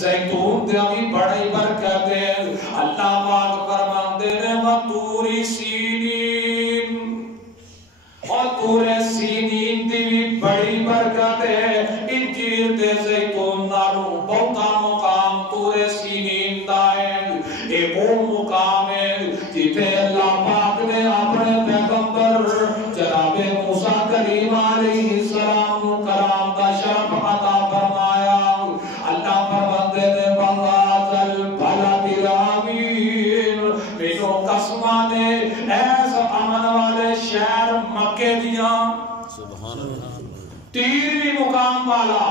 زیتون دے بھی بڑی برکت ہے. اللہ پاک فرماتے ہیں وطور سینین، اور طور سینین دی بھی بڑی برکت ہے. انجیر دے زیتون نالوں بہتا مقام طور سینین دا ہے. ایک وہ مقام ہے جتے اللہ پاک نے اپنے پیغمبر جناب موسیٰ کلیم علیہ السلام کرام دا شرف عطا فرمایا. اللہ فرماتے نے بغات البلد الامین، میرو قسمانے ایسا امن والے شہر مکہ دیاں. سبحان اللہ. تیر بھی مقام والا،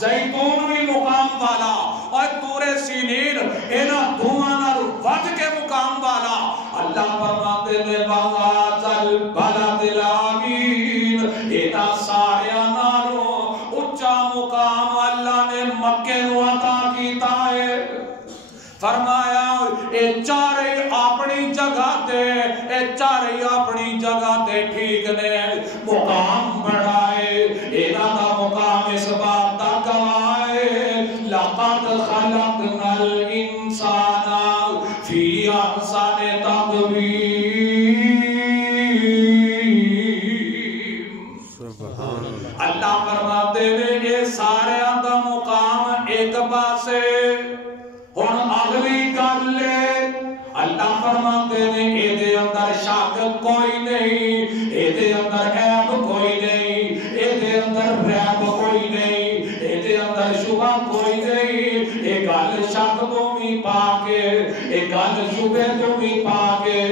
زیتون بھی مقام والا، اور طور سینین اینا دھوانا ود کے مقام والا. اللہ فرماتے نے بغات البلد الامین، اینا سارے نالو اچھا مقام اللہ نے مکہ نو عطا کیتا ہے. فرمایا اے چارے اپنی جگہ تے، اے چارے اپنی جگہ تے ٹھیک نے. مقام بڑھائے اینا دا مقام اس بات دا گواہ ہے لقد خلقنا الانسان فی احسن تقویم. اللہ فرماتے ہیں یہ سارے دا مقام ایک پاسے. ہن اگلی گل ہے اللہ فرماتے ہیں اے دے اندر شک کوئی نہیں، اے دے اندر عیب کوئی نہیں، اے دے اندر ریب کوئی نہیں، اے دے اندر شبہ کوئی نہیں. اے گل شک تو بھی پاکے، اے گل شبہ تو بھی پاکے.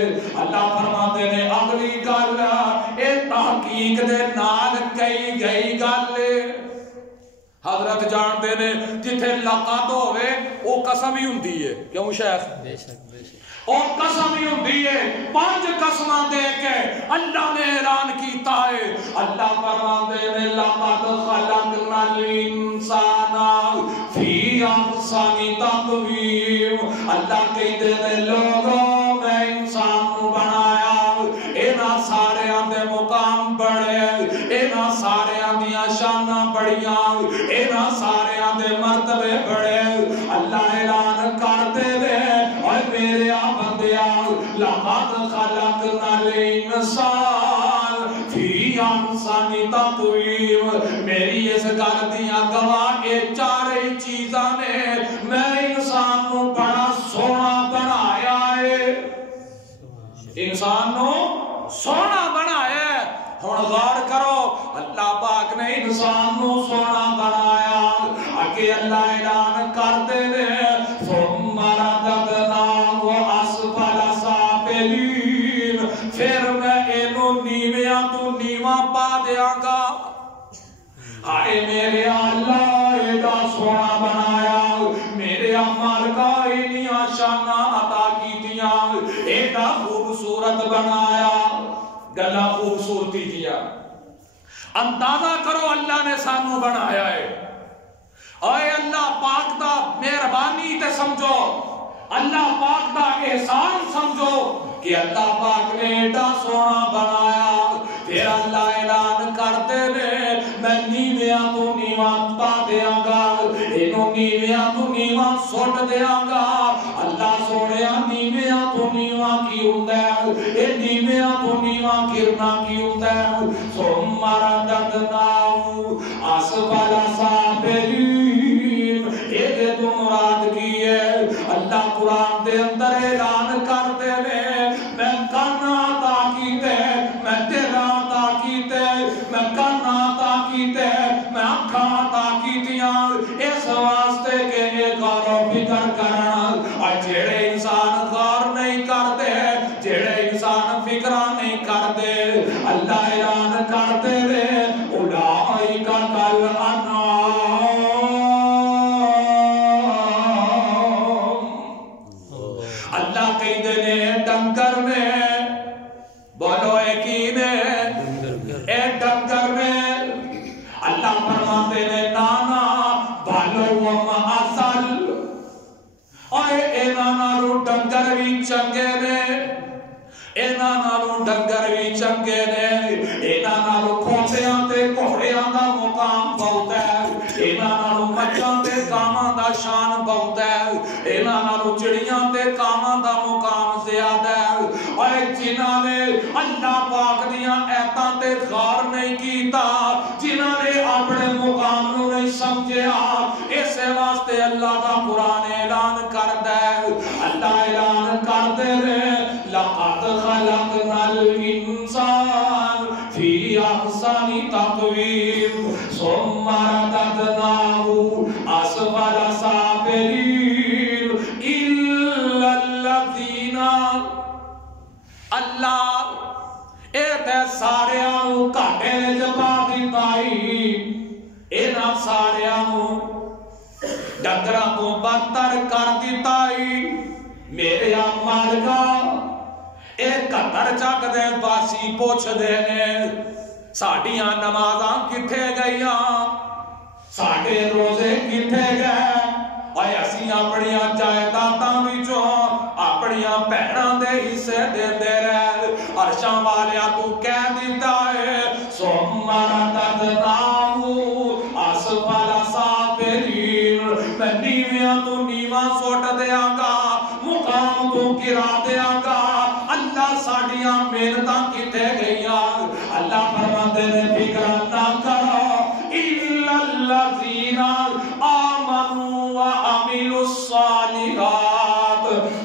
اللہ فرماتے ہیں اگلی گل اے تحقیق دے نال کئی گئی گل. حضرت جانتے نے جتھے لقد ہوئے وہ قسم ہی ہوندی ہے. کیوں شیخ؟ بے شک بے شک. اور قسم ہی ہوندی ہے. 5 قسماں دے کے اللہ نے اعلان کیتا ہے. اللہ فرماتے ہیں لقد خلقنا الانسان فی احسن تقویم. اللہ کہتے ہیں لوگوں میں انسان کو بنایا، اینا سارے آندے مقام بڑے، اینا سارے آندیاں شانہ بڑیاں، اینا سارے آندے مرتبے بڑے. اللہ اعلان کرتے ہیں اور میرے بندیاں لقد خلقنا الانسان فی احسن تقویم. میری اس گل دیاں گواہ اے چارے چیزاں نے میں انسان نو بڑا سونا بنایا ہے. انسان نو سونا بنایا ہے. ہن غور کرو اللہ پاک نے انسان نو سونا بنایا. اگے اللہ اعلان کرتے ہیں ثم رددناہ اسفل سافلین، پھر میں اینو نیویاں تو نیواں پا دیاں گا. آئے میرے اللہ ایڈا سونا بنایا، میرے عمال کا اینیاں شانہ عطا کی دیاں، ایڈا خوبصورت بنایا. گلا خوبصورتی دیا. اندازہ کرو اللہ نے سانو بنایا ہے. اے اللہ پاک دا مہربانی تے سمجھو، اللہ پاک دا احسان سمجھو کہ اللہ پاک نے ایڈا سونا بنایا. پھر اللہ اعلان کرتے نے میں نیویاں تو نیواں پا دیاں گا، اینو نیویاں تو نیواں سٹ دیاں گا. اللہ سوڑیا نیویاں تو نیواں کی ہوندہ ہے، اے نیویاں تو نیواں گرنا کی ہوندہ ہے. ثم رددناہ اسفل سافلین. اے دے تو مراد کی ہے اللہ قرآن دے اندر اعلان کرتے ہیں میں کانا عطا کیتے، میں دل عطا کیتے، میں کانا عطا کیتے، میں آنکھاں عطا کیتیاں اس واسطے کہ یہ غور و فکر کرنا. اور جیڑے انسان غور نہیں کرتے، جیڑے انسان فکرہ نہیں کرتے، اللہ اعلان کرتے ہیں اولئک کالانعام. اللہ کہتے ہیں ڈنگر میں، بولو ایک اے ڈنگر میں. اللہ فرماتے ہیں نانا بالو وم اصل. اے اینا نالو ڈنگر بھی چنگے نے، اینا نالو ڈنگر بھی چنگے نے. اینا نالو کھوٹیاں تے گھوڑیاں دا مقام بہت ہے، اینا نالو مچھاں تے گاواں دا دا شان بہت ہے، انہاں نالوں چڑیاں تے کاواں دا مقام زیادہ ہے، اور جنہاں نے اللہ پاک دیاں ایتاں تے غور نہیں کیتا، جنہاں نے اپنے مقام نو نہیں سمجھیا، اس واسطے اللہ دا قرآن اعلان کردا ہے، اللہ اعلان کردے نے لقد خلقنا الانسان فی احسن تقویم ثم رددناه اسفل سافلین الا الذین اللہ اے تے سارے نوں گھاٹے وچ پا دتائی، انہاں سارے نوں ڈنگراں تو بدتر کر دتائی، میرے مالکا اے قطر چک دے باسی پوچھ دے نے ساڈیاں نمازاں کتھے گئیاں، ساڈے روزے کتھے گئے، اے اسی اپنیاں جائیداداں وچوں اپنیاں بہناں دے حصے دیندے رہے، عرشاں والیاں تو کہہ دتا ہے ثم رددناہ اسفل سافلین، میں نیویاں تو نیواں سٹ دیاں گا، مقام تو گرا دیاں گا۔ اللہ ساڈیاں محنتاں کتے گئیاں، اللہ فرماتے نے فکر نہ کرو الا الذین آمنوا وعملوا الصالحات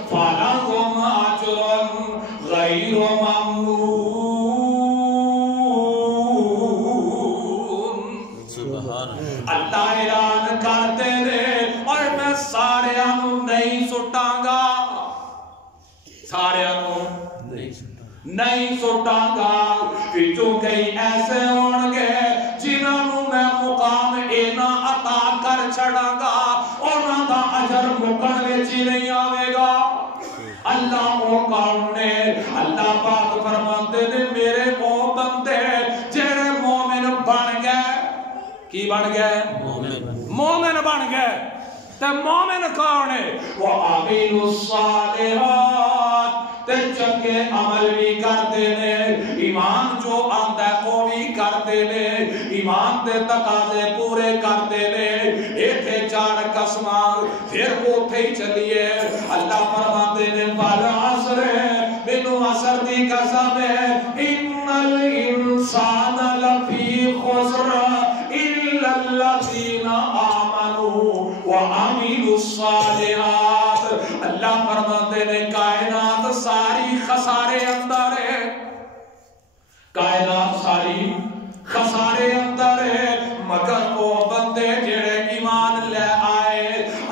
فلہم اجر غیر ممنون۔ اللہ اعلان کرتے رہے اور میں سارے انہوں نہیں سٹاں گا، سارے انہوں نہیں سٹاں گا، پھر کئی ایسے ہون گے جنہوں میں مقام اینا عطا کر چھڑاں گا، انہوں دا اجر مکن وچ ہی نہیں آوے گا۔ اللہ وہ کون نے؟ اللہ پاک فرماتے نے میرے وہ بندے جڑے مومن بن گئے، کی بن گئے؟ مومن بن گئے، تے مومن کون ہے؟ وہ عامل الصالحات، تے چنگے عمل بھی کرتے نے، ایمان جو آندا ہے وہ بھی کرتے نے، ایمان دے تقاضے پورے کرتے نے۔ ایتھے چار قسماں پھر اوتھے ہی چلیے، اللہ فرماتے نے والعصر، مینوں عصر دی قسم ہے، ان الانسان لفی خسر الا الذین آمنوا وعملوا الصالحات۔ اللہ فرماتے نے کائنات ساری خسارے اندر ہے، کائنات ساری خسارے اندر ہے، مگر وہ بندے جڑے ایمان لے آئے،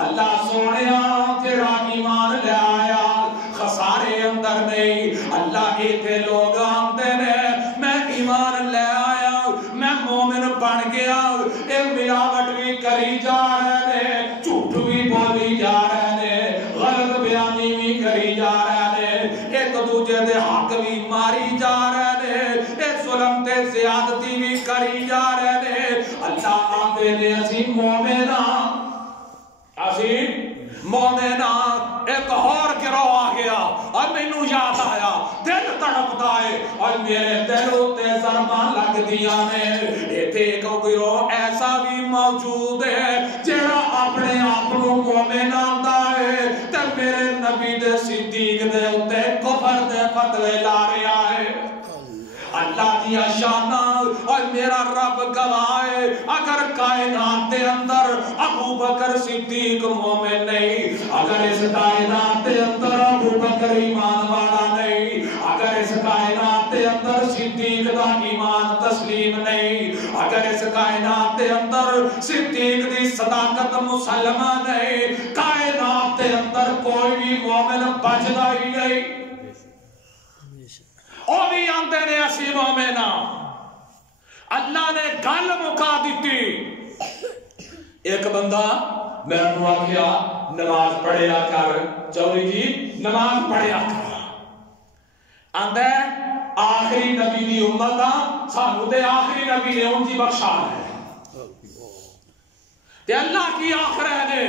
اللہ سونیا جڑا ایمان لے آیا خسارے اندر نہیں۔ اللہ ایتھے لوگ آندے نے میں ایمان لے آیا، میں مومن بن گیا، اے ملاوٹ بھی کری جا رہے نے، جھوٹ بھی بولی جا رہے نے، غلط بیانی بھی کری جا رہے نے، ایک دوجے دے حق بھی ماری جا رہے نے، ایک ظلم تے زیادتی بھی کری جا رہے نے۔ اللہ آندے نے اسی مومنان، اسی مومنان، ایک اور گروہ آ گیا اور مینوں یاد آیا، دل تڑپدا ہے اور میرے دل تے ضرباں لگ دیاں نے۔ ایتھے ایک گروہ ایسا بھی موجود ہے جڑا اپنے آپ کو مومن آندا ہے تے میرے نبی دے صدیق دے اوتے کفر دے فتوے لا رہا ہے۔ اللہ دیا شانہ اور میرا رب گواہ ہے، اگر کائنات دے اندر ابو بکر صدیق مومن نہیں، اگر اس کائنات دے اندر ابو بکر ایمان والا نہیں، اگر اس کائنات دے اندر صدیق دا ایمان تسلیم نہیں، اگر اس کائنات دے اندر صدیق دی صداقت مسلمہ نہیں، کائنات دے اندر کوئی بھی مومن بچدا ہی نہیں۔ او بھی آندے نے اسی مومنہ، اللہ نے گل مکا دیتی۔ ایک بندہ میں انہوں آکھیا نماز پڑھیا کر، چوری جی نماز پڑھیا کر، آندے آخری نبی دی امت سانو دے آخری نبی نے ان کی بخشا ہے تے اللہ کی آخر ہے